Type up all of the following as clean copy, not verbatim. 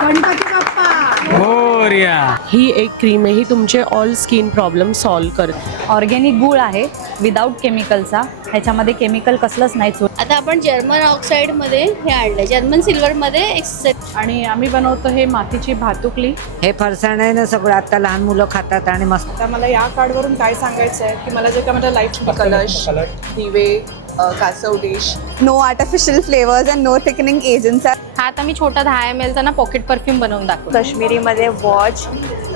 गणपती बाप्पा मोरया। ही एक क्रीम आहे, ही तुमचे ऑल स्किन प्रॉब्लेम सॉल्व करते. ऑर्गॅनिक गूळ आहे विदाऊट केमिकलचा, ह्याच्यामध्ये केमिकल कसलंच नाही. आता आपण जर्मन ऑक्साईड मध्ये हे आणलं, जर्मन सिल्वर मध्ये आणि आम्ही बनवतो हे मातीची भातुकली. हे फरसाण आहे ना सगळं आता लहान मुलं खातात आणि मस्त. आता मला या कार्डवरून काय सांगायचं आहे की मला जे काय माझ्या लाईफ कलश, दिवे, कासव dish, no artificial flavours and no thickening agents. हा आता मी छोटा 10 ml चा ना पॉकेट परफ्यूम बनवून दाखवतो. काश्मीरीमध्ये वॉच,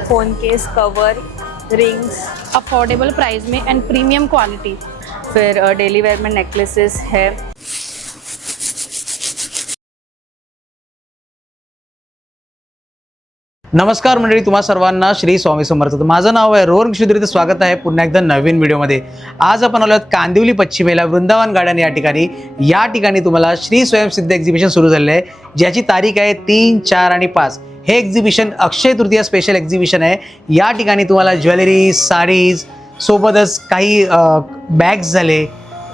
फोन केस, कवर, रिंग्स, अफोर्डेबल प्राइस में एंड प्रीमियम क्वालिटी. फिर डेली वेयर में नेकलेसेस है. नमस्कार मंडळी, तुम्हा सर्वांना श्री स्वामी समर्थ. माझं नाव आहे रोहन क्षुद्री. स्वागत आहे पुन्हा एकदा नवीन व्हिडिओमध्ये. आज आपण आलो आहोत कांदिवली पश्चिमेला वृंदावन गार्डन या ठिकाणी तुम्हाला श्री स्वयंसिद्ध एक्झिबिशन सुरू झालेलं आहे, ज्याची तारीख आहे 3, 4 आणि 5. हे exhibition Akshaya Tritiya special exhibition आहे. या ठिकाणी तुम्हाला ज्वेलरी, साडीज सोबतच काही बॅग्स झाले,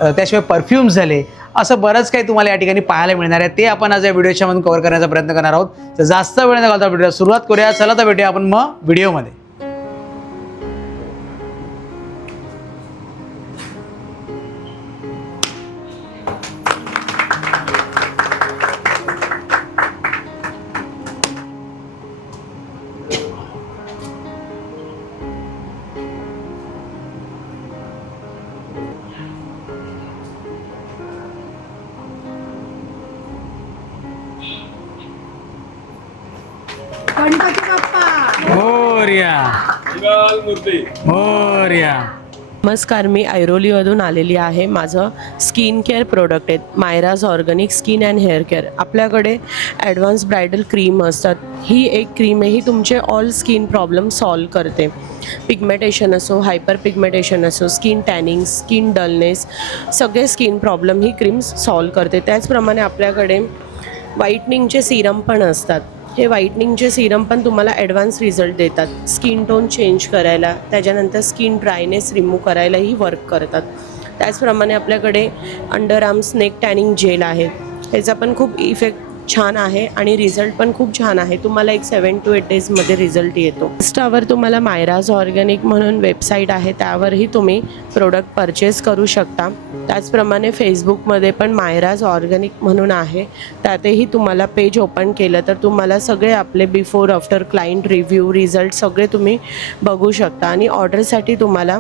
त्याशिवाय परफ्यूम्स झाले, असं बरंच काही तुम्हाला या ठिकाणी पाहायला मिळणार आहे. ते आपण आज या व्हिडिओच्या मधून कव्हर करण्याचा प्रयत्न करणार आहोत. तर जास्त वेळ न घालता व्हिडिओला सुरुवात करूया. चला तर भेटूया आपण मग व्हिडिओमध्ये. गणपती बाप्पा मोरया मोरया. नमस्कार, मी ऐरोलीमधून आलेली आहे. माझं स्किन केअर प्रोडक्ट आहेत, Mayraj organic skin and hair care. आपल्याकडे ॲडव्हान्स ब्रायडल क्रीम असतात. ही एक क्रीम आहे, ही तुमचे ऑल स्किन प्रॉब्लेम सॉल्व करते. पिगमेंटेशन असो, हायपर पिगमेंटेशन असो, स्किन टॅनिंग, स्किन डलनेस, सगळे स्किन प्रॉब्लेम ही क्रीम सॉल्व करते. त्याचप्रमाणे आपल्याकडे व्हाईटनिंगचे सिरम पण असतात. हे व्हाईटनिंगचे सिरम पण तुम्हाला ॲडव्हान्स रिझल्ट देतात. स्किन टोन चेंज करायला, त्याच्यानंतर स्किन ड्रायनेस रिमूव्ह करायलाही वर्क करतात. त्याचप्रमाणे आपल्याकडे under arms neck tanning gel आहे. त्याचा पण खूप इफेक्ट छान आहे आणि रिझल्ट पण खूप छान आहे. तुम्हाला एक 7 to 8 डेजमध्ये रिझल्ट येतो. इन्स्टावर तुम्हाला मायराज ऑर्गॅनिक म्हणून वेबसाईट आहे, त्यावरही तुम्ही प्रोडक्ट परचेस करू शकता. त्याचप्रमाणे फेसबुकमध्ये पण मायराज ऑर्गॅनिक म्हणून आहे, त्यातही तुम्हाला पेज ओपन केलं तर तुम्हाला सगळे आपले before after client review result सगळे तुम्ही बघू शकता. आणि ऑर्डरसाठी तुम्हाला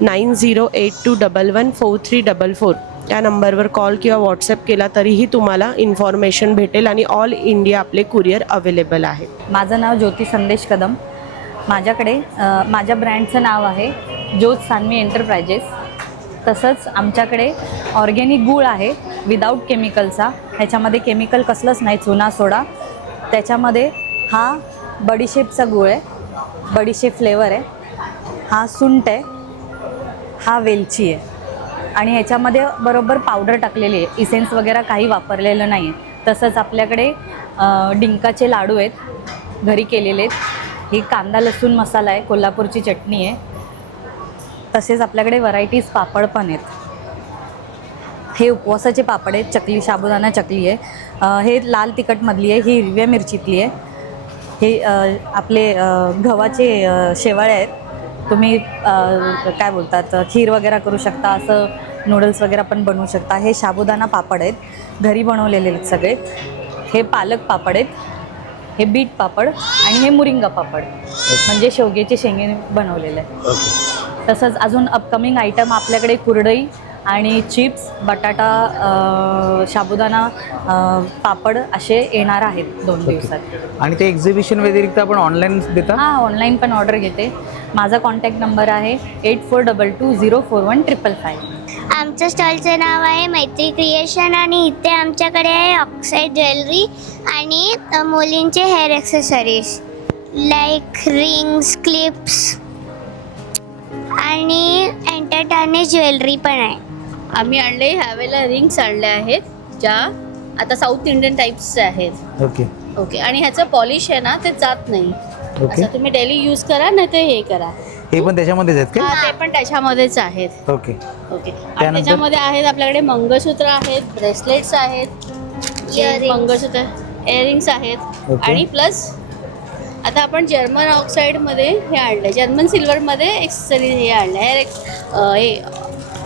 9082114344 या नंबरवर कॉल किंवा व्हॉट्सअप केला तरीही तुम्हाला इन्फॉर्मेशन भेटेल. आणि ऑल इंडिया आपले कुरिअर अवेलेबल आहे. माझं नाव ज्योती संदेश कदम. माझ्याकडे माझ्या ब्रँडचं नाव आहे ज्योत सान्वी एंटरप्राइजेस. तसंच आमच्याकडे ऑर्गॅनिक गूळ आहे विदाऊट केमिकलचा, ह्याच्यामध्ये केमिकल कसलंच नाही, चुना सोडा. त्याच्यामध्ये हा बडीशेपचा गूळ आहे, बडीशेप फ्लेवर आहे, हा सुंठ आहे, हा वेलची आहे. आणि ह्याच्यामध्ये बरोबर पावडर टाकलेली आहे, इसेन्स वगैरे काही वापरलेलं नाही आहे. तसंच आपल्याकडे डिंकाचे लाडू आहेत, घरी केलेले आहेत. ही कांदा लसूण मसाला आहे, कोल्हापूरची चटणी आहे. तसेच आपल्याकडे व्हरायटीज पापड पण आहेत. हे उपवासाचे पापड आहेत, चकली साबुदाणा चकली आहे. हे लाल तिखटमधली आहे, ही हिरव्या मिरचीतली आहे. हे आपले गव्हाचे शेवाळे आहेत. तुम्ही काय बोलतात खीर वगैरे करू शकता, असं नूडल्स वगैरे पण बनवू शकता. हे साबुदाणा पापड आहेत, घरी बनवलेले आहेत सगळे. हे पालक पापड आहेत, हे बीट पापड आणि हे मुरिंगा पापड म्हणजे शेवग्याचे शेंगे बनवलेले आहेत. तसंच अजून अपकमिंग आयटम आपल्याकडे कुरडई आणि चिप्स, बटाटा, साबुदाणा पापड असे येणार आहेत 2 दिवसात. आणि ते एक्झिबिशन व्यतिरिक्त आपण ऑनलाईन देता? हां, ऑनलाईन पण ऑर्डर घेते. माझा कॉन्टॅक्ट नंबर आहे 8422041555. आमच्या स्टॉलचं नाव आहे मैत्री क्रिएशन आणि इथे आमच्याकडे आहे ऑक्साईड ज्वेलरी आणि मुलींचे hair accessories like rings, clips आणि एंटरटेनमेंट ज्वेलरी पण आहे. आम्ही आणले ह्यावेळेला रिंग्स आणले आहेत, ज्या आता साऊथ इंडियन टाईप्सचे आहेत. Okay okay. आणि ह्याचं पॉलिश आहे ना, ते जात नाही. असं तुम्ही डेली यूज करा, नाही तर हे करा. हे पण त्याच्यामध्येच आहेत का? हा, ते पण त्याच्यामध्येच आहेत. Okay okay. आणि त्याच्यामध्ये आहेत आपल्याकडे मंगळसूत्र आहेत, ब्रेसलेट्स आहेत, Earrings. मंगळसूत्र, इयरिंग्स आहेत Okay. आणि प्लस आता आपण जर्मन ऑक्साईडमध्ये हे आणलं जर्मन सिल्वरमध्ये एक्सेसरीज हे आणलं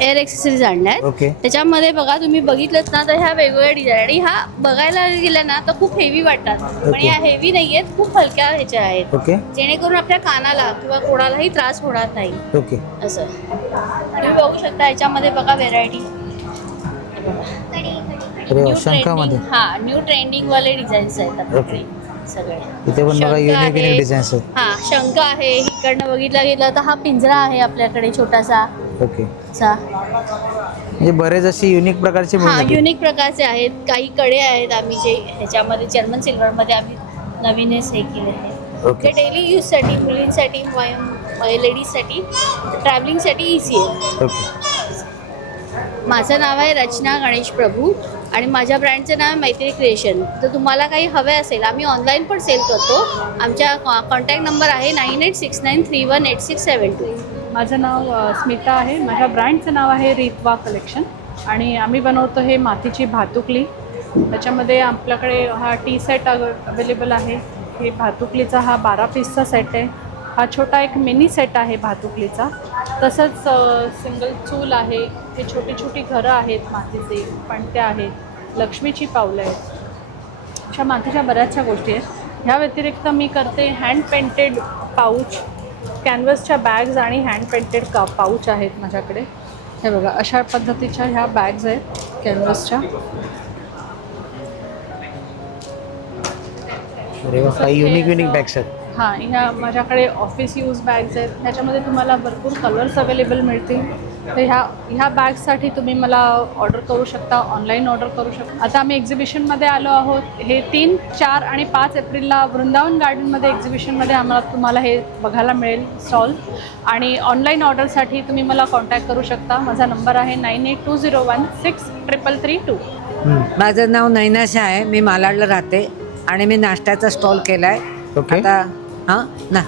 एअर एक्सेसरीज आणल्या आहेत. ओके. त्याच्यामध्ये बघा तुम्ही बघितलं ना तर ह्या वेगवेगळ्या डिझाईन आणि ह्या बघायला गेल्या ना तर खूप हेवी वाटतात पण ओके. ह्या हेवी नाही आहेत खूप हलक्या ह्याच्या आहेत ओके जेणेकरून आपल्या कानाला किंवा कोणालाही त्रास होणार नाही ओके. असं तुम्ही बघू शकता याच्यामध्ये बघा व्हेरायटी अरे वा, शंखामध्ये. न्यू ट्रेंडिंग वाले डिझाईन्स आहेत आपल्याकडे सगळे इथे पण बघा शंख युनिक आहे. युनिक डिझाईन्स आहेत. हा शंख आहे इकडनं बघितलं गेलं तर हा पिंजरा आहे आपल्याकडे छोटासा ओके. असा. म्हणजे बरेच असे युनिक प्रकारचे हा मिळतात. युनिक प्रकारचे आहेत काही कडे आहेत आम्ही जे ह्याच्यामध्ये जर्मन सिल्वरमध्ये आम्ही नवीनच हे केले आहेत ओके. ते डेली यूजसाठी मुलींसाठी लेडीजसाठी ट्रॅव्हलिंगसाठी इझी आहे. ओके. माझं नाव आहे रचना गणेश प्रभू आणि माझ्या ब्रँडचं नाव आहे मैत्री क्रिएशन. जर तुम्हाला काही हवे असेल आम्ही ऑनलाईन पण सेल करतो. आमच्या कॉन्टॅक्ट नंबर आहे 9869318672. माझं नाव स्मिता आहे. माझ्या ब्रँडचं नाव आहे रितवा कलेक्शन आणि आम्ही बनवतो हे मातीची भातुकली. त्याच्यामध्ये आपल्याकडे हा टी सेट अवेलेबल आहे. हे भातुकलीचा हा 12 पीसचा सेट आहे. हा छोटा एक मिनी सेट आहे भातुकलीचा. तसंच सिंगल चूल आहे. हे छोटी छोटी घरं आहेत मातीचे पणत्या आहेत लक्ष्मीची पावलं आहेत अशा मातीच्या बऱ्याचशा गोष्टी आहेत. ह्या व्यतिरिक्त मी करते हँड पेंटेड पाऊच कॅनव्हसच्या बॅग्स आणि हँड पेंटेड पाऊच आहेत माझ्याकडे. हे बघा अशा पद्धतीच्या ह्या बॅग्स आहेत कॅनव्हसच्या. अरे वा, काही युनिक युनिक बॅग्स आहेत. हां ह्या माझ्याकडे ऑफिस यूज बॅग्स आहेत. ह्याच्यामध्ये तुम्हाला भरपूर कलर्स अवेलेबल मिळतील. तर ह्या बॅग्ससाठी तुम्ही मला ऑर्डर करू शकता ऑनलाईन ऑर्डर करू शकता. आता आम्ही एक्झिबिशनमध्ये आलो आहोत. हे 3, 4 आणि 5 एप्रिलला वृंदावन गार्डनमध्ये एक्झिबिशनमध्ये तुम्हाला हे बघायला मिळेल स्टॉल. आणि ऑनलाईन ऑर्डरसाठी तुम्ही मला कॉन्टॅक्ट करू शकता. माझा नंबर आहे 9820163332. माझं नाव नैना शाह आहे. मी मालाडला राहते आणि मी नाश्त्याचा स्टॉल केला आहे. ओके. आता हां ना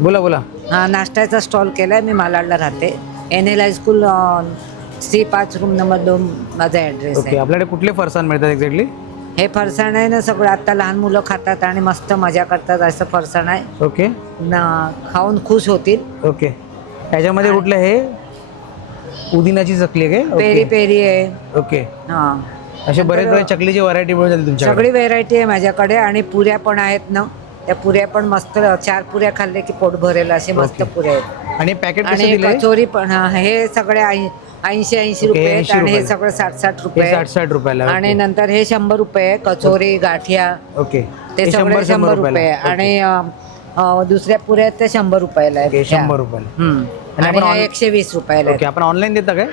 बोला बोला. हां नाश्त्याचा स्टॉल केला आहे. मी मालाडला राहते. NL high school C5 room number 2 माझा ॲड्रेस ओके. आहे. आपल्याकडे कुठले फरसाण मिळतात एक्झॅक्टली? हे फरसाण आहे ना सगळं आता लहान मुलं खातात आणि मस्त मजा करतात असं फरसाण आहे ओके ना. खाऊन खुश होतील. ओके. ह्याच्यामध्ये कुठलं हे पुदिनाची चकली आहे काय? पेरी पेरी आहे. ओके. हां असे बरेच बरेच चकलीची व्हरायटी मिळून जाते तुमच्याकडे? सगळी व्हेरायटी आहे माझ्याकडे आणि पुऱ्या पण आहेत ना. त्या पुऱ्या पण मस्त 4 पुऱ्या खाल्ले की पोट भरेल असे मस्त ओके. पुऱ्या आहेत. आणि पॅकेट कसं आणि दिलंय? कचोरी पण हे सगळे 80 रुपये आहेत 80 आणि हे रुपये. सगळं 60 हे रुपये आहे. 60 रुपयाला. ओके. आणि नंतर हे 100 रुपये आहे. कचोरी गाठिया ओके. ते हे सगळे 100 रुपये आहे. ओके. आणि दुसऱ्या पुऱ्या आहेत त्या 100 रुपयाला ओके, आहेत. 100 रुपयाला. हम्म. आणि आणि आपण ह्या ऑन- 120 रुपयाला ओके. आपण ऑनलाईन देता काय?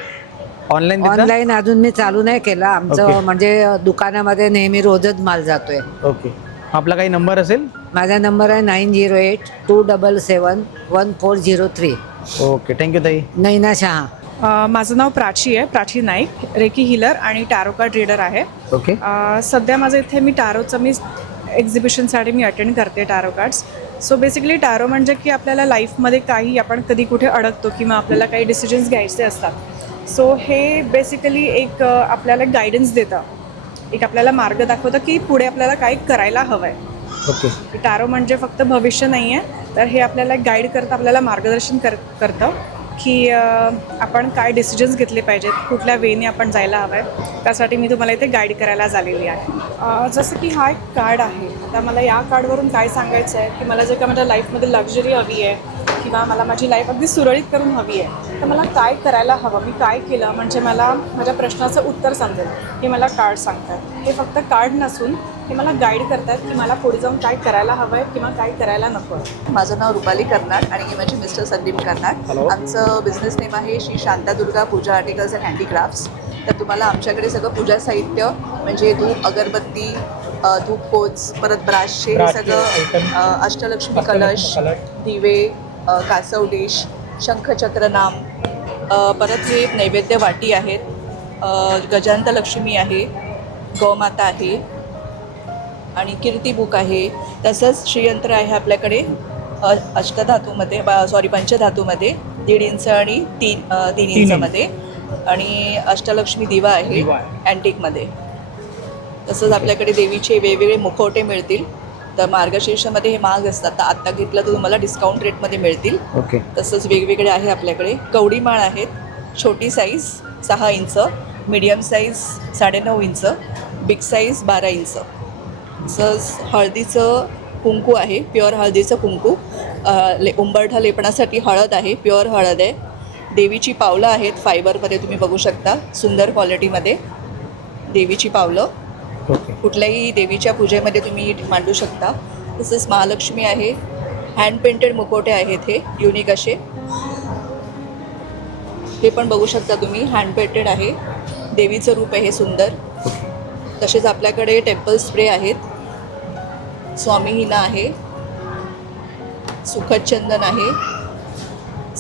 ऑनलाईन देता? ऑनलाईन अजून मी चालू नाही केलं. ओके. आमचं म्हणजे दुकानामध्ये नेहमी रोजच माल जातोय. ओके. आपला काही नंबर असेल? माझा नंबर आहे 9082771403. ओके. थँक्यू ताई. नैना शहा. माझं नाव प्राची आहे, प्राची नाईक, रेकी हिलर आणि टॅरो कार्ड रीडर आहे. ओके. सध्या माझं इथे मी टॅरोचं एक्झिबिशनसाठी मी अटेंड करते tarot cards. So basically tarot म्हणजे की आपल्याला लाईफमध्ये काही आपण कधी कुठे अडकतो किंवा आपल्याला काही डिसिजन्स घ्यायचे असतात. सो हे बेसिकली एक आपल्याला गायडन्स देतं, एक आपल्याला मार्ग दाखवतं की पुढे आपल्याला काय करायला हवं आहे. ओके. टॅरो म्हणजे फक्त भविष्य नाही आहे, तर हे आपल्याला गाईड करतं, आपल्याला मार्गदर्शन करतं की आपण काय डिसिजन्स घेतले पाहिजेत, कुठल्या वेने आपण जायला हवं आहे. त्यासाठी मी तुम्हाला इथे गाईड करायला आलेली आहे. जसं की हा एक कार्ड आहे. आता मला या कार्डवरून काय सांगायचं आहे की मला जर का माझ्या लाईफमध्ये लक्झरी हवी आहे किंवा मला माझी लाईफ अगदी सुरळीत करून हवी आहे, तर मला काय करायला हवं, मी काय केलं म्हणजे मला माझ्या प्रश्नाचं उत्तर समजेल, हे मला कार्ड सांगतात. हे फक्त कार्ड नसून हे मला गाईड करतात की मला पुढे जाऊन काय करायला हवं आहे किंवा काय करायला नको आहे. माझं नाव रुपाली कर्नाड आणि माझे मिस्टर संदीप कर्नाड. आमचं बिझनेस नेम आहे श्री शांतादुर्गा पूजा आर्टिकल्स अँड हँडीक्राफ्ट्स. तर तुम्हाला आमच्याकडे सगळं पूजा साहित्य म्हणजे धूप, अगरबत्ती, धूप पोच, परत ब्राशे, हे सगळं अष्टलक्ष्मी कलश, दिवे, कासव डिश, शंखचक्रनाम, परत हे नैवेद्य वाटी आहेत, गजानंत लक्ष्मी आहे, गौमाता आहे आणि कीर्ती बुक आहे. तसंच श्रीयंत्र आहे आपल्याकडे अष्टधातूमध्ये पंचधातूमध्ये 1.5 इंच आणि 3 इंचमध्ये. आणि अष्टलक्ष्मी दिवा आहे अँटिकमध्ये. तसंच आपल्याकडे देवीचे वेगवेगळे मुखवटे मिळतील. तर मार्गशीर्षमध्ये हे महाग असतात, तर आत्ता घेतलं तर तुम्हाला डिस्काउंट रेटमध्ये मिळतील. ओके. तसंच वेगवेगळे आहे आपल्याकडे. कवडी माळ आहेत, छोटी size 6 inch, medium size 9.5 inch, big size 12 inch. तसंच हळदीचं कुंकू आहे, प्युअर हळदीचं कुंकू. उंबरठा लेपणासाठी हळद आहे, प्युअर हळद आहे. देवीची पावलं आहेत, फायबरमध्ये तुम्ही बघू शकता, सुंदर क्वालिटीमध्ये देवीची पावलं. ओके. कुठल्याही देवीच्या पूजेमध्ये तुम्ही मांडू शकता. तसंच महालक्ष्मी आहे, हँड पेंटेड मुखवटे आहेत, हे युनिक असे. हे पण बघू शकता तुम्ही, हँड पेंटेड आहे, देवीचं रूप आहे हे सुंदर. तसेच आपल्याकडे टेम्पल स्प्रे आहेत, स्वामीहिना आहे, सुखद चंदन आहे,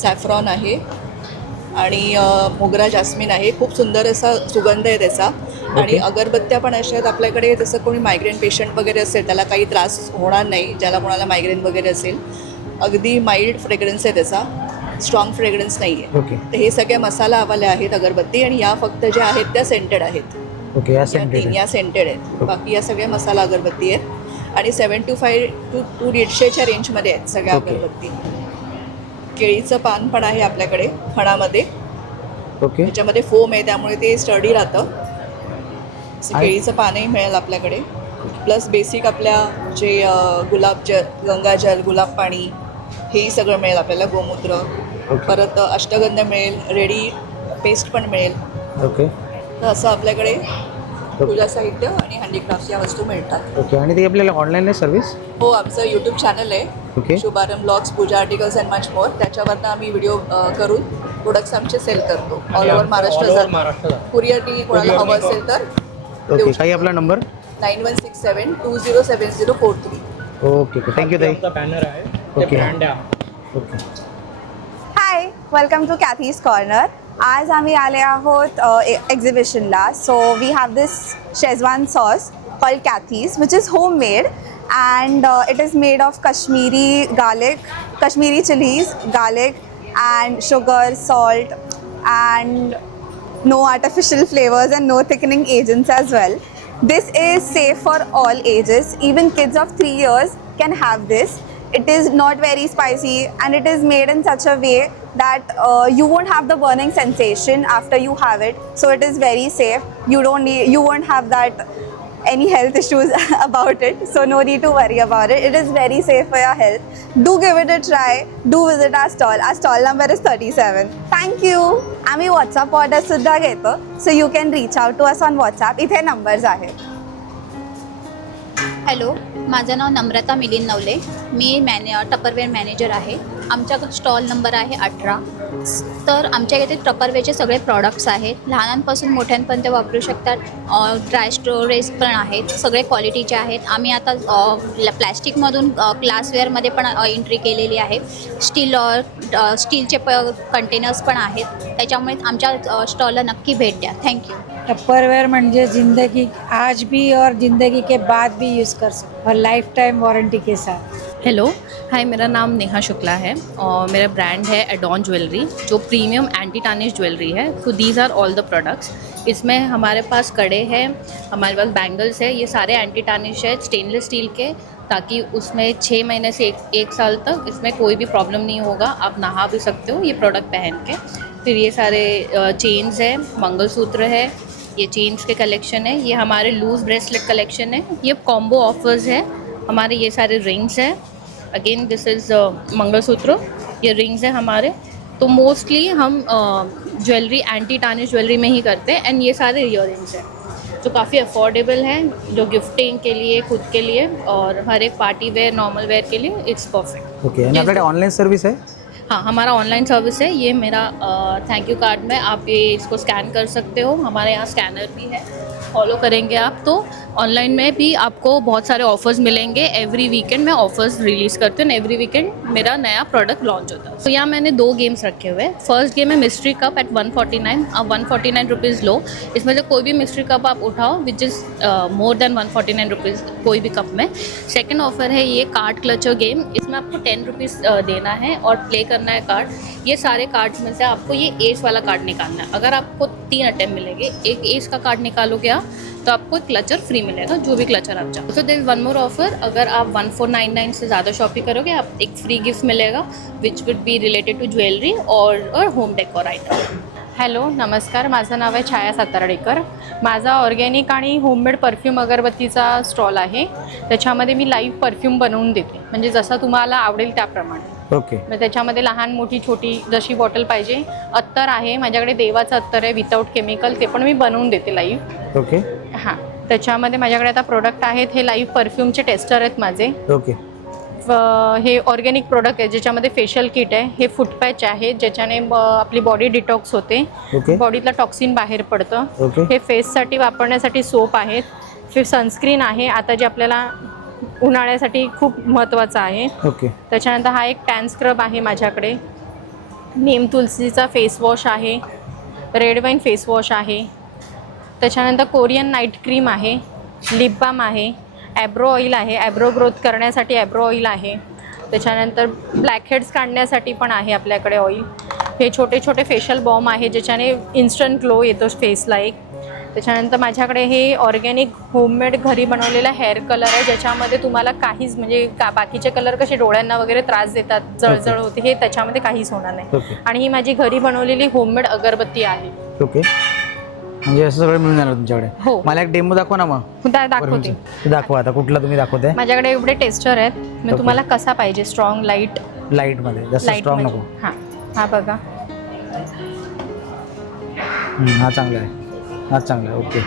सॅफ्रॉन आहे आणि मोगरा जास्मिन आहे. खूप सुंदर असा सुगंध आहे त्याचा. आणि अगरबत्त्या पण अशा आहेत आपल्याकडे. जसं कोणी मायग्रेन पेशंट वगैरे असेल, त्याला काही त्रास होणार नाही, ज्याला कोणाला मायग्रेन वगैरे असेल. अगदी माइल्ड फ्रेग्रन्स आहे त्याचा, स्ट्रॉंग फ्रेग्रन्स नाही आहे. ओके. तर हे सगळ्या मसाला हवाल्या आहेत अगरबत्ती, आणि या फक्त ज्या आहेत त्या सेंटेड आहेत. ओके. या या सेंटेड तीन या सेंटेड आहेत, बाकी या सगळ्या मसाला अगरबत्ती आहेत. आणि 75 to 150च्या रेंजमध्ये आहेत सगळ्या ओके. अगरबत्ती. केळीचं पान पण आहे आपल्याकडे फणामध्ये. ओके. त्याच्यामध्ये फोम आहे, त्यामुळे ते स्टडी राहतं. आणि- केळीचं पानही मिळेल आपल्याकडे. प्लस बेसिक आपल्या जे गुलाबजल, गंगाजल, गुलाब पाणी, हेही सगळं मिळेल आपल्याला. गोमूत्र, ओके. परत अष्टगंध मिळेल, रेडी पेस्ट पण मिळेल. ओके. तर असं आपल्याकडे पूजा साहित्य आणि हँडीक्राफ्ट या वस्तू मिळतात. ओके. आणि ते आपल्याला ऑनलाईन आहे सर्व्हिस? हो, आमचं यूट्यूब चॅनल आहे, okay. Shubharambh blogs, puja articles and much more. त्याच्यावरनं आम्ही व्हिडिओ करून प्रोडक्ट्स आमचे सेल करतो. All over Maharashtra. कुरिअरनी कोणाला हवं असेल तर ओके. काही आपला नंबर? 9167207043. ओके. थँक्यू ताई. Okay. Okay. Hi, welcome to Kathy's corner. आज आम्ही आले आहोत एक्झिबिशनला. So we have this Schezwan sauce called Kathy's, which is homemade, and it is made of Kashmiri chilies, garlic and sugar, salt, and no artificial flavors and no thickening agents as well. This is safe for all ages. Even kids of 3 years can have this. It is not very spicy, and it is made in such a way that you won't have the burning sensation after you have it. So it is very safe. You won't have that any health issues about it, so no need to worry about it. It is very safe for your health. Do give it a try. Do visit our stall. Our stall number is 37. Thank you. आम्ही WhatsApp order सुद्धा घेतो, so you can reach out to us on WhatsApp. इथे numbers आहेत. Hello, माझं नाव नम्रता मिलिंद नवले. मी टपरवेअर manager आहे. आमच्या stall number आहे 18. तर आमच्या इथे टपरवेअरचे सगळे प्रॉडक्ट्स आहेत. लहानांपासून मोठ्यांपर्यंत वापरू शकतात. ड्राय स्टोरेज पण आहेत, सगळे क्वालिटीचे आहेत. आम्ही आता प्लॅस्टिकमधून ग्लासवेअरमध्ये पण एंट्री केलेली आहे. स्टीलचे कंटेनर्स पण आहेत. त्याच्यामुळे आमच्या स्टॉलला नक्की भेट द्या. थँक्यू. टप्परवेयर म्हणजे ज़िंदगी आज भी और ज़िंदगी के बाद भी यूज़ कर सकते और लाइफ टाइम वारंटी के साथ. हेलो, हाय, मेरा नाम नेहा शुक्ला है और मेरा ब्रांड है एडॉन ज्वेलरी, जो प्रीमियम एंटी टार्निश ज्वेलरी है. तो these are all the products. इसमें हमारे पास कड़े हैं, हमारे पास बैंगल्स है. ये सारे एंटी टार्निश है, स्टेनलेस स्टील के, ताकि उसमें 6 महीने से एक साल तक इसमें कोई भी प्रॉब्लम नहीं होगा. आप नहा भी सकते हो ये प्रोडक्ट पहन के. फिर ये सारे चेन्स है, मंगलसूत्र है, ये चेन्स के कलेक्शन है. ये हमारे लूज़ ब्रेसलेट कलेक्शन है. ये कॉम्बो ऑफर्स है हमारे. ये सारे रिंग्स हैं. Again this is mangalsutra. ये रिंग्स हैं हमारे. तो मोस्टली हम ज्वेलरी एंटी टार्निश ज्वेलरी में ही करते हैं. एंड ये सारे इयररिंग्स हैं जो काफ़ी अफोर्डेबल हैं, जो गिफ्टिंग के लिए, खुद के लिए, और हर एक पार्टी वेयर, नॉर्मल वेयर के लिए इट्स परफेक्ट. ओके. आणि आपल्याकडे ऑनलाईन सर्व्हिस आहे? हाँ, हमारा ऑनलाइन सर्विस है. ये मेरा थैंक यू कार्ड में आप ये इसको स्कैन कर सकते हो. हमारे यहाँ स्कैनर भी है, फॉलो करेंगे आप तो ऑनलाइन में भी आपको बहुत सारे ऑफर्स मिलेंगे. एवरी वीकेंड मैं ऑफर्स रिलीज़ करती हूँ. एवरी वीकेंड मेरा नया प्रोडक्ट लॉन्च होता है. तो यहाँ मैंने 2 गेम्स रखे हुए हैं. फर्स्ट गेम है मिस्ट्री कप एट 149. अब 149 रुपीज़ लो. इसमें से कोई भी मिस्ट्री कप आप उठाओ which is more than 149 rupees कोई भी कप में. सेकेंड ऑफर है ये कार्ड क्लचर गेम. इसमें आपको 10 रुपीज़ देना है और प्ले करना है कार्ड. ये सारे कार्ड्स में से आपको ये एस वाला कार्ड निकालना है. अगर आपको 3 अटेम्प्ट मिलेंगे, एक एस का कार्ड निकालोगे आप तो आपको एक क्लचर फ्री मिलेगा, जो भी क्लचर आप चाहो। तो there is one more offer, अगर आप 1499 से ज़्यादा शॉपिंग करोगे आप एक फ्री गिफ्ट मिलेगा which would be related to jewellery और होम डेकोर आयटम। हॅलो नमस्कार, माझं नाव आहे छाया सातार्डेकर। माझा ऑर्गॅनिक आणि होममेड परफ्यूम अगरबत्तीचा स्टॉल आहे। त्याच्यामध्ये मी लाईव्ह परफ्यूम बनवून देते, म्हणजे जसा तुम्हाला आवडेल त्याप्रमाणे। ओके. मग त्याच्यामध्ये लहान मोठी छोटी जशी बॉटल पाहिजे। अत्तर आहे माझ्याकडे, देवाचं अत्तर आहे विदाऊट केमिकल, ते पण मी बनवून देते लाईव्ह। ओके. हां, त्याच्यामध्ये माझ्याकडे आता प्रोडक्ट आहेत, हे लाईव्ह परफ्यूमचे टेस्टर आहेत माझे। ओके. हे ऑर्गॅनिक प्रोडक्ट आहे, ज्याच्यामध्ये फेशियल किट आहे, हे फूट पॅच आहे ज्याच्याने आपली बॉडी डिटॉक्स होते, बॉडीतला टॉक्सिन बाहेर पडतं। हे फेससाठी वापरण्यासाठी सोप आहेत, हे सनस्क्रीन आहे आता जे आपल्याला उन्हाळ्यासाठी खूप महत्त्वाचं आहे। ओके. त्याच्यानंतर हा एक टॅन स्क्रब आहे माझ्याकडे, नीम तुलसीचा फेस वॉश आहे, रेड वाईन फेस वॉश आहे, त्याच्यानंतर कोरियन नाईट क्रीम आहे, लिप बाम आहे, ॲब्रो ऑइल आहे, ॲब्रो ग्रोथ करण्यासाठी ॲब्रो ऑइल आहे, त्याच्यानंतर ब्लॅकहेड्स काढण्यासाठी पण आहे आपल्याकडे ऑइल। हे छोटे छोटे फेशियल बॉम आहे ज्याच्याने इन्स्टंट ग्लो येतो फेसला एक। त्याच्यानंतर माझ्याकडे हे ऑर्गॅनिक होममेड घरी बनवलेला हेअर कलर आहे, ज्याच्यामध्ये तुम्हाला काहीच म्हणजे बाकीचे कलर कसे डोळ्यांना वगैरे त्रास देतात, जळजळ होते, हे त्याच्यामध्ये काहीच होणार नाही। आणि ही माझी घरी बनवलेली होममेड अगरबत्ती आहे। ओके. म्हणजे असं सगळं मिळून जाणार तुमच्याकडे? हो. मला एक डेमो दाखवा ना मग. दाखवते, दाखवा आता, कुठला तुम्ही दाखवताय? माझ्याकडे एवढे टेस्टर आहेत, मी तुम्हाला कसा पाहिजे, स्ट्रॉंग लाईट? लाईट मध्ये, जास्त स्ट्रॉंग नको। हां, हा बघा, हा चांगला आहे, हा चांगला आहे। ओके.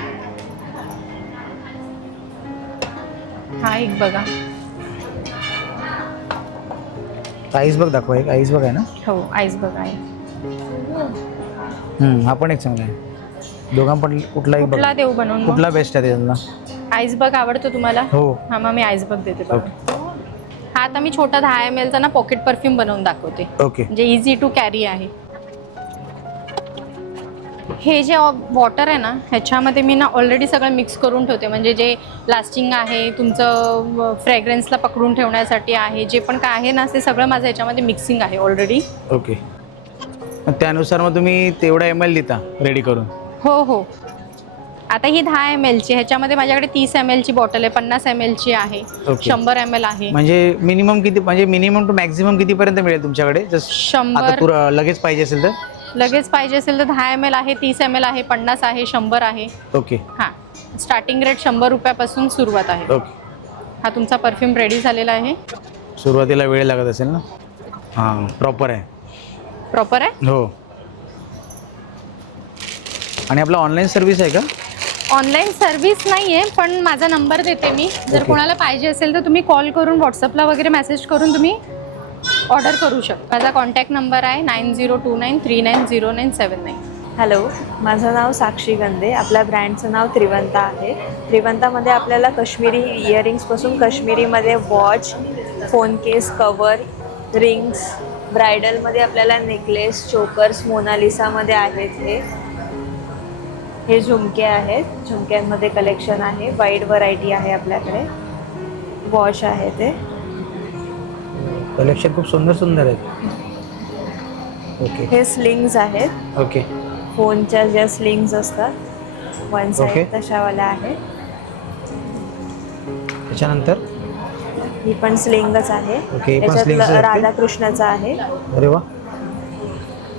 हा एक बघा, आईसबर्ग दाखवा, एक आईसबर्ग आहे ना? हो आईसबर्ग आहे। हा पण एक चांगला आहे। दोघांपण कुठला एक कुठला देऊ बनवून? कुठला बेस्ट आहे त्यातला? आईसबर्ग आवडतो तुम्हाला? हो. हा मग मी आईसबर्ग देते बघा। हा आता मी छोटा 10 ml चा ना पॉकेट परफ्यूम बनवून दाखवते, ओके. म्हणजे इझी टू कॅरी आहे। हे जे वॉटर आहे ना, ह्याच्यामध्ये मी ना ऑलरेडी सगळं मिक्स करून ठेवते, म्हणजे जे लास्टिंग आहे तुमचं फ्रेग्रन्सला पकडून ठेवण्यासाठी आहे, जे पण काय आहे ना ते सगळं माझं ह्याच्यामध्ये मिक्सिंग आहे ऑलरेडी। ओके. त्यानुसार मग तुम्ही तेवढा ml लिहिता रेडी करून? हो हो. आता ही 10 ml ची, ह्याच्यामध्ये माझ्याकडे 30 ml ची बॉटल आहे, 50 ml ची आहे, 100 ml आहे। म्हणजे मिनिमम किती, म्हणजे मिनिमम टू मॅक्झिमम कितीपर्यंत मिळेल तुमच्याकडे? 100 लगेच पाहिजे असेल तर? लगेच पाहिजे असेल तर 10 ml आहे, 30 ml आहे, 50 आहे, 100 आहे। ओके. हां, स्टार्टिंग रेट 100 रुपयापासून सुरुवात आहे। ओके. हा तुमचा परफ्यूम रेडी झालेला आहे। सुरुवातीला वेळ लागत असेल ना? हां, प्रॉपर आहे? प्रॉपर आहे, हो. आणि आपला ऑनलाईन सर्व्हिस आहे का? ऑनलाईन सर्व्हिस नाही आहे, पण माझा नंबर देते मी, जर कोणाला पाहिजे असेल तर तुम्ही कॉल करून व्हॉट्सअपला वगैरे मेसेज करून तुम्ही ऑर्डर करू शकता। माझा कॉन्टॅक्ट नंबर आहे 9029390979। हॅलो, माझं नाव साक्षी गंदे, आपल्या ब्रँडचं नाव त्रिवंता आहे। त्रिवंतामध्ये आपल्याला काश्मीरी इयरिंग्सपासून काश्मीरीमध्ये वॉच, फोन केस, कवर, रिंग्स, ब्रायडलमध्ये आपल्याला नेकलेस, चोकर्स, मोनालिसामध्ये आहेत, हे झुमके आहेत, झुमक्यांमध्ये कलेक्शन आहे, वाईड व्हरायटी आहे आपल्याकडे, वॉच आहे, ते कलेक्शन खूप सुंदर सुंदर आहेत। ओके. हे स्लिंग्स आहेत, ओके. फोनच्या ज्या स्लिंग्स असतात वन साईड तशावाल्या आहेत। त्याच्यानंतर ही पण स्लिंगच आहे, ओके, त्याच्यात राधाकृष्णाचा आहे। अरे वा.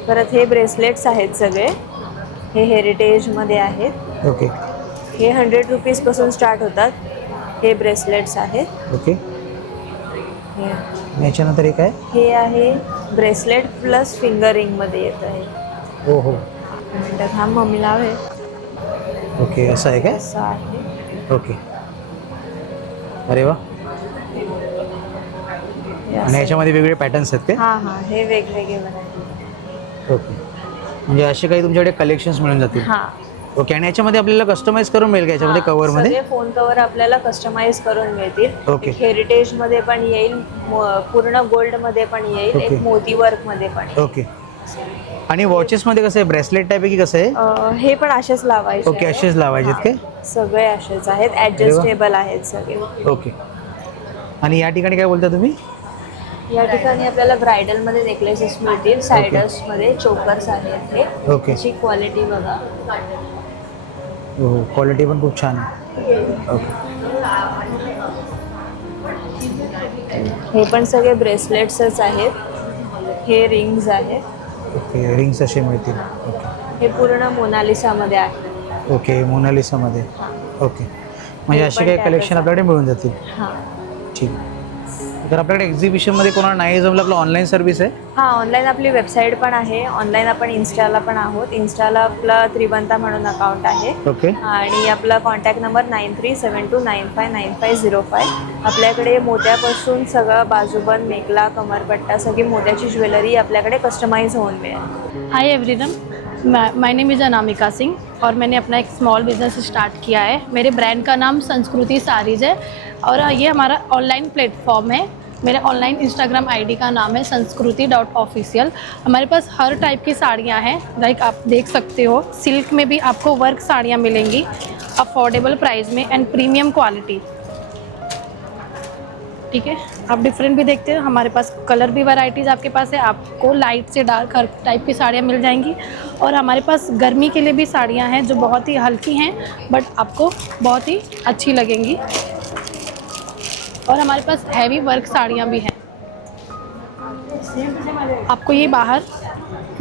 परत हे ब्रेसलेट्स आहेत सगळे, हे हेरिटेजमध्ये आहेत। ओके. हे 100 रुपीजपासून स्टार्ट होतात, हे ब्रेसलेट्स आहेत। ओके. याच्यानंतर एक आहे, हे आहे ब्रेसलेट प्लस फिंगर रिंगमध्ये येत आहे। हो हो. हा मम्मीला हवे। ओके, असं आहे काय? असं आहे। ओके. अरे वा. आणि याच्यामध्ये वेगवेगळे पॅटर्न्स आहेत ते? हां हां, हे वेगवेगळे बनायचे। ओके. म्हणजे असे काही तुमच्याकडे कलेक्शन्स मिळून जातील? हां. ओके. आणि याच्यामध्ये आपल्याला कस्टमाइज करून मिळेल का याच्यामध्ये कव्हरमध्ये? सगळे फोन कव्हर आपल्याला कस्टमाइज करून मिळतील। ओके. हेरिटेजमध्ये पण येईल, पूर्ण गोल्डमध्ये पण येईल, ओके. एक मोती वर्कमध्ये पण येईल। ओके. आणि वॉचेसमध्ये कसं आहे, ब्रेसलेट टाईप आहे की कसं आहे? हे पण असेच लावायचे। ओके, असेच लावायचे काय? सगळे असेच आहेत, ॲडजस्टेबल आहेत सगळे। ओके. आणि या ठिकाणी काय बोलता तुम्ही? या ठिकाणी आपल्याला ब्रायडलमध्ये नेकलेसेस मिळतील, सायडर्समध्ये चोकर्स आहेत, हे ओके. त्याची क्वालिटी बघा, हो, क्वालिटी पण खूप छान आहे. ओके. हे पण सगळे ब्रेसलेट्सच आहेत. हे रिंग्स आहेत. ओके, रिंग्स असे मिळतील. ओके. हे पूर्ण मोनालिसामध्ये आहे. ओके, मोनालिसामध्ये. ओके, म्हणजे हे असे पण काही त्यातच कलेक्शन आहे. आपल्याकडे मिळून जातील. हां ठीक. तर आपल्याकडे एक्झिबिशनमध्ये कोणाला नाही जमलं आपलं ऑनलाईन सर्व्हिस आहे. हां ऑनलाईन आपली वेबसाईट पण आहे. ऑनलाईन आपण इन्स्टाला पण आहोत. इन्स्टाला आपला त्रिवंता म्हणून अकाउंट आहे. ओके. आणि आपला कॉन्टॅक्ट नंबर 9372959505. आपल्याकडे मोत्यापासून सगळं बाजूबंद, मेखला, कमरपट्टा, सगळी मोत्याची ज्वेलरी आपल्याकडे कस्टमाइज होऊन मिळेल. Hi everyone, my name is Anamika Singh और मैंने अपना एक स्मॉल बिज़नेस स्टार्ट किया है. मेरे ब्रांड का नाम संस्कृति साड़ीज़ है और ये हमारा ऑनलाइन प्लेटफॉर्म है. मेरे ऑनलाइन इंस्टाग्राम आईडी का नाम है संस्कृति.official. हमारे पास हर टाइप की साड़ियाँ हैं, लाइक आप देख सकते हो. सिल्क में भी आपको वर्क साड़ियाँ मिलेंगी अफोर्डेबल प्राइस में एंड प्रीमियम क्वालिटी. ठीक है, आप डिफरेंट भी देखते हो. हमारे पास कलर भी वैरायटीज़ आपके पास है. आपको लाइट से डार्क हर टाइप की साड़ियाँ मिल जाएंगी. और हमारे पास गर्मी के लिए भी साड़ियाँ हैं जो बहुत ही हल्की हैं बट आपको बहुत ही अच्छी लगेंगी. और हमारे पास हैवी वर्क साड़ियाँ भी हैं. आपको ये बाहर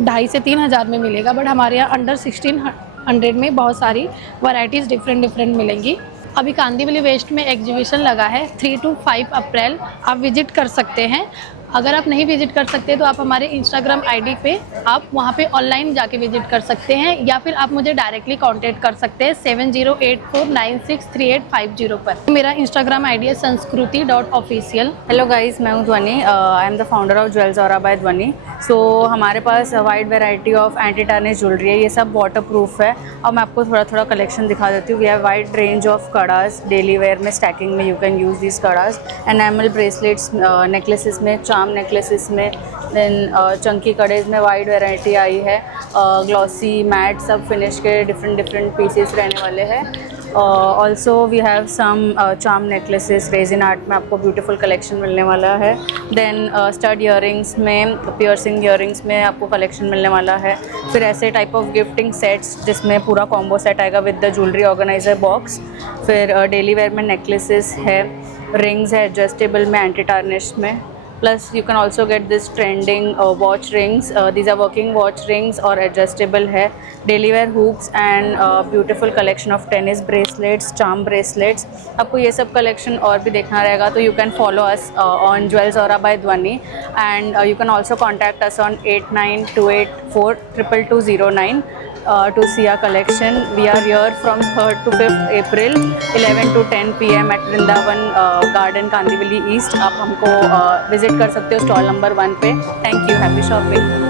2,500 से 3,000 में मिलेगा बट हमारे यहाँ अंडर 1,600 में बहुत सारी वैरायटीज़ डिफरेंट मिलेंगी. अभी कांदिवली वेस्ट में एग्जीबिशन लगा है 3 to 5 अप्रैल. आप विजिट कर सकते हैं. अगर आप नहीं विजिट कर सकते तो आप हमारे इंस्टाग्राम आईडी पे आप वहाँ पे ऑनलाइन जाके विजिट कर सकते हैं या फिर आप मुझे डायरेक्टली कांटेक्ट कर सकते हैं 7084963850 पर. मेरा इंस्टाग्राम आईडी है संस्कृति.official. हेलो गाइस, मैं हूँ Dhwani. I am the founder of Jewels Aura by Dhwani. So हमारे पास wide variety of anti tarnish jewellery है. ये सब वाटर प्रूफ है और मैं आपको थोड़ा कलेक्शन दिखा देती हूँ. We have wide range of kadas. Daily wear में स्टैकिंग में you can use this kadas. Enamel bracelets, necklaces में, चार्म नेकलेसेस में, देन चंकी कड़ेज में वाइड वैरायटी आई है. ग्लॉसी, मैट, सब फिनिश के डिफरेंट पीसेस रहने वाले हैं. Also we have some charm necklaces. Resin art में आपको ब्यूटीफुल कलेक्शन मिलने वाला है. देन स्टड ईयरिंग्स में, पियर्सिंग ईयरिंग्स में आपको कलेक्शन मिलने वाला है. फिर ऐसे टाइप ऑफ गिफ्टिंग सेट्स जिसमें पूरा कॉम्बो सेट आएगा विद द ज्वेलरी ऑर्गेनाइजर बॉक्स. फिर डेली वेयर में नेकलेसेस है, रिंग्स है एडजस्टेबल में, एंटी टार्निश में. Plus you can also get this trending watch rings. These are working watch rings or adjustable है. Daily wear hoops and beautiful collection of tennis bracelets, charm bracelets. आपको ये सब collection और भी देखना रहेगा तो you can follow us on Jewels Aura by Dhwani and you can also contact us on 8928422209 to see our collection. We are here from 3rd to 5th April 11 to 10 PM at Vrindavan garden Kandivali east. आप हमको visit कर सकते हो stall number 1 pay. Thank you. Happy shopping.